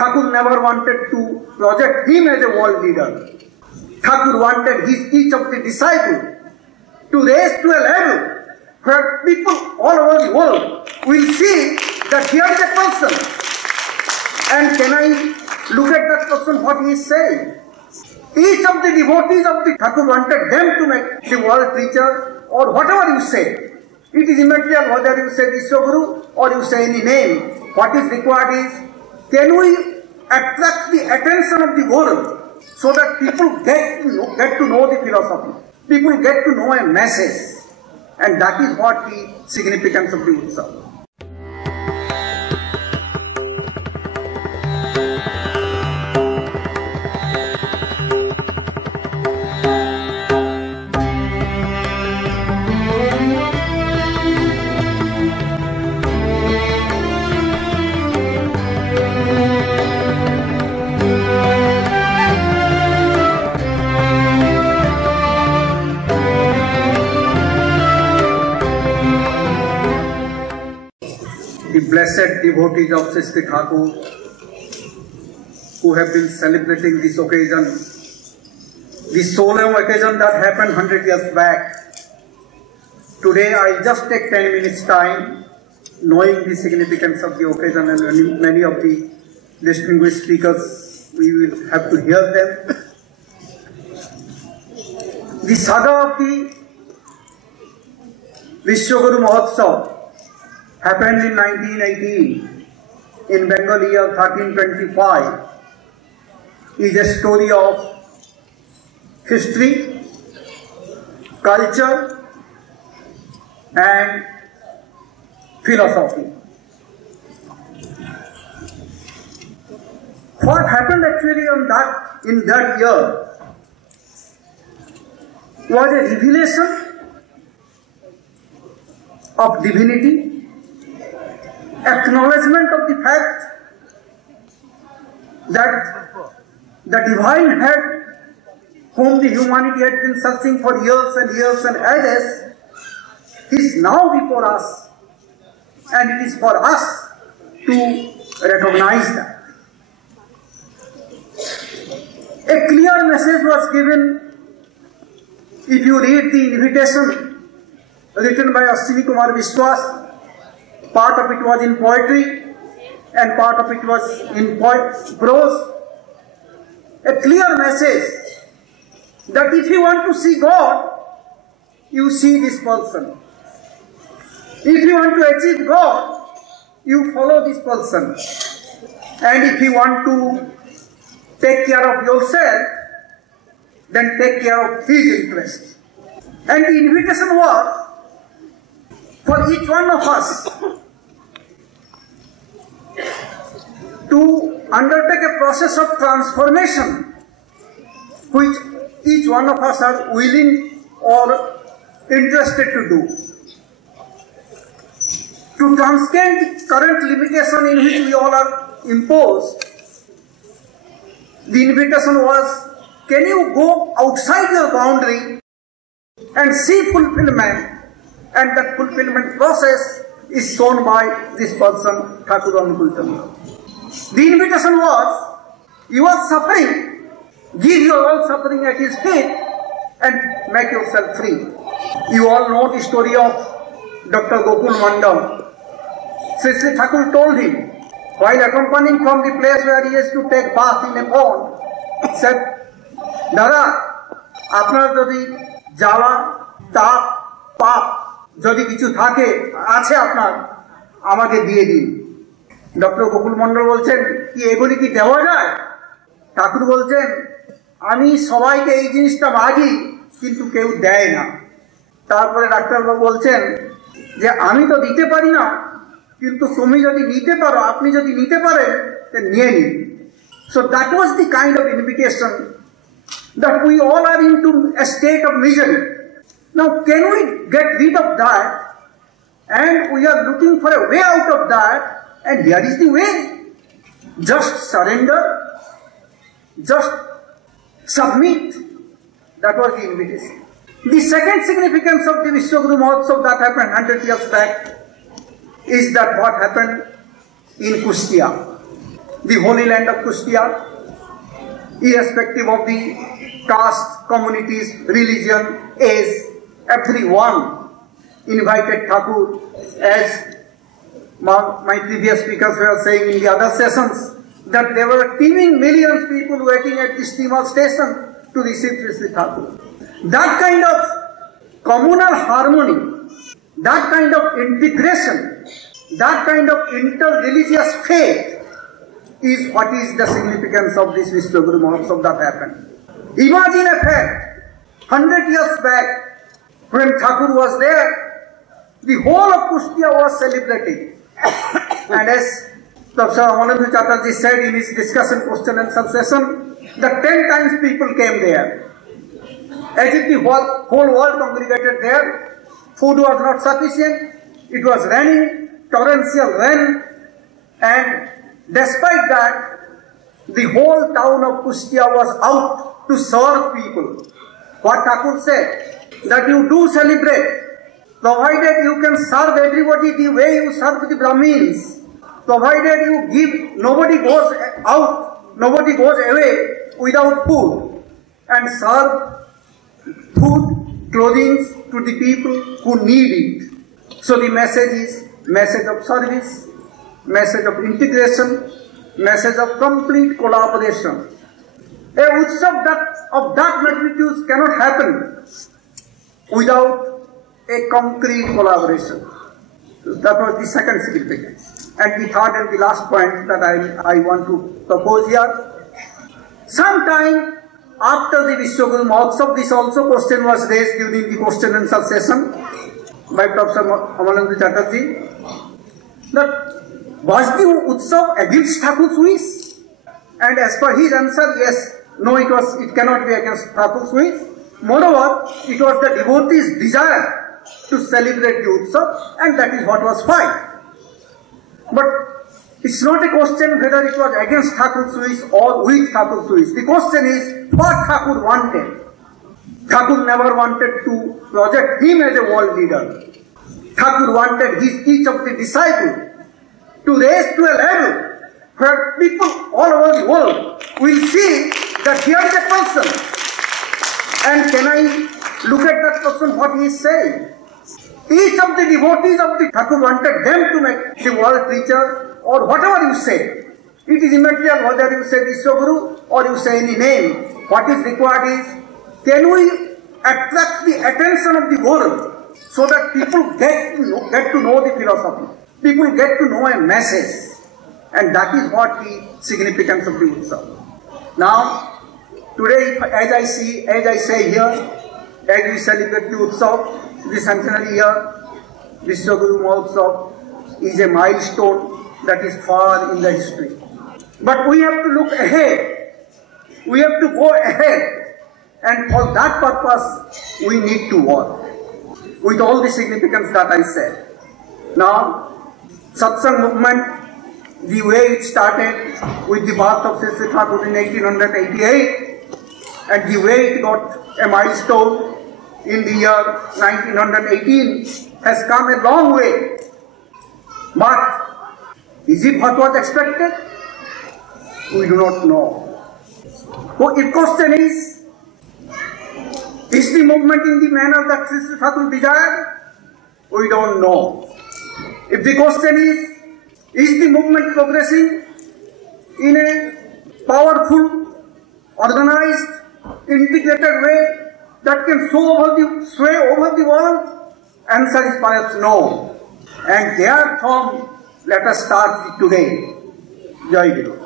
Thakur never wanted to project him as a world leader. Thakur wanted each of the disciples to raise to a level where people all over the world will see that here is a person. And can I look at that person, what he is saying? Each of the devotees of the Thakur wanted them to make the world preacher, or whatever you say. It is immaterial whether you say Biswaguru or you say any name. What is required is, can we attract the attention of the world so that people get to know the philosophy. People get to know a message. And that is what the significance of the Utsav. The blessed devotees of Sri Thakur who have been celebrating this occasion, this solemn occasion that happened 100 years back. Today I'll just take 10 minutes time, knowing the significance of the occasion, and many of the distinguished speakers, we will have to hear them. The saga of the Biswaguru Utsav happened in 1918 in Bengal year 1325, is a story of history, culture and philosophy. What happened actually in that year was a revelation of divinity, acknowledgement of the fact that the divine head whom the humanity had been searching for years and years and ages is now before us, and it is for us to recognize that. A clear message was given. If you read the invitation written by Ashwini Kumar Biswas, part of it was in poetry and part of it was in prose. A clear message that if you want to see God, you see this person. If you want to achieve God, you follow this person. And if you want to take care of yourself, then take care of his interests. And the invitation was for each one of us to undertake a process of transformation which each one of us are willing or interested to do. To transcend the current limitation in which we all are imposed, the invitation was, can you go outside your boundary and see fulfillment? And that fulfillment process is shown by this person, Thakur Anukulchandra. The invitation was, you are suffering, give your all suffering at his feet and make yourself free. You all know the story of Dr. Gokul Mandal. Sri Thakur told him, while accompanying from the place where he is to take bath in a pond, said, Dada, আপনার যদি জ্বালা, তাপ, পাপ যদি কিছু থাকে আছে আপনার, আমাকে দিয়ে দিন। ডক্টর গোকুল মন্ডল বলছেন, কি এগুলি কি দেওয়া যায়? ঠাকুর বলছেন, আমি সবাইকে এই জিনিসটা মাগি, কিন্তু কেউ দেয় না। তারপরে ডাক্তারবাবু বলছেন যে আমি তো দিতে পারি না, কিন্তু তুমি যদি নিতে পারো, আপনি যদি নিতে পারেন, then নিয়ে নিন। So that was the kind of invitation that we all are into a state of misery. Now can we get rid of that? And we are looking for a way out of that, and here is the way. Just surrender, just submit. That was the invitation. The second significance of the Biswaguru Utsav that happened 100 years back is that what happened in Kustia. the holy land of Kustia, irrespective of the caste, communities, religion, age, everyone invited Thakur, as my previous speakers were saying in the other sessions, that there were teeming millions of people waiting at the steamer station to receive Sri Thakur. That kind of communal harmony, that kind of integration, that kind of inter-religious faith is what is the significance of this Biswaguru Utsav that happened. Imagine a fact, 100 years back, when Thakur was there, the whole of Kustia was celebrating. And as Dr. Anukulchandra said in his discussion, question and answer session, that 10 times people came there. As if the whole world congregated there, food was not sufficient, it was raining, torrential rain, and despite that, the whole town of Kustia was out to serve people. What Thakur said, that you do celebrate, provided you can serve everybody the way you serve the Brahmins, provided you give, nobody goes out, nobody goes away without food, and serve food, clothing to the people who need it. So the message is message of service, message of integration, message of complete collaboration. A Utsav of that magnitude cannot happen without a concrete collaboration. So that was the second significance. And the third and the last point that I want to propose here. Sometime after the Biswaguru Utsav, this also question was raised during the question and answer session by Professor Anukulchandra, that was the Utsav against Thakur's wish? And as per his answer, yes, no, it cannot be against Thakur's wish. Moreover, it was the devotees' desire to celebrate the Utsav, and that is what was fine. But it's not a question whether it was against Thakur's wish or with Thakur's wish. The question is what Thakur wanted. Thakur never wanted to project him as a world leader. Thakur wanted each of the disciples to raise to a level where people all over the world will see that here is a person, and can I look at that person, what he is saying. Each of the devotees of the Thakur wanted them to make the world preacher, or whatever you say. It is immaterial whether you say Biswaguru or you say any name. What is required is, can we attract the attention of the world so that people get to know the philosophy. People get to know a message, and that is what the significance of the Utsav. Now, today, as I say here, as we celebrate the Utsav, the centenary year, Biswaguru Utsav is a milestone that is far in the history. But we have to look ahead. We have to go ahead, and for that purpose, we need to work with all the significance that I said. Now, Satsang movement, the way it started with the birth of Sri Thakur in 1888, and the way it got a milestone in the year 1918 has come a long way. But is it what was expected? We do not know. So if question is the movement in the manner that Sri Thakur desired? We don't know. If the question is the movement progressing in a powerful, organized, integrated way that can sway over the world? Answer is perhaps no. And therefore, let us start today. Jai Guru.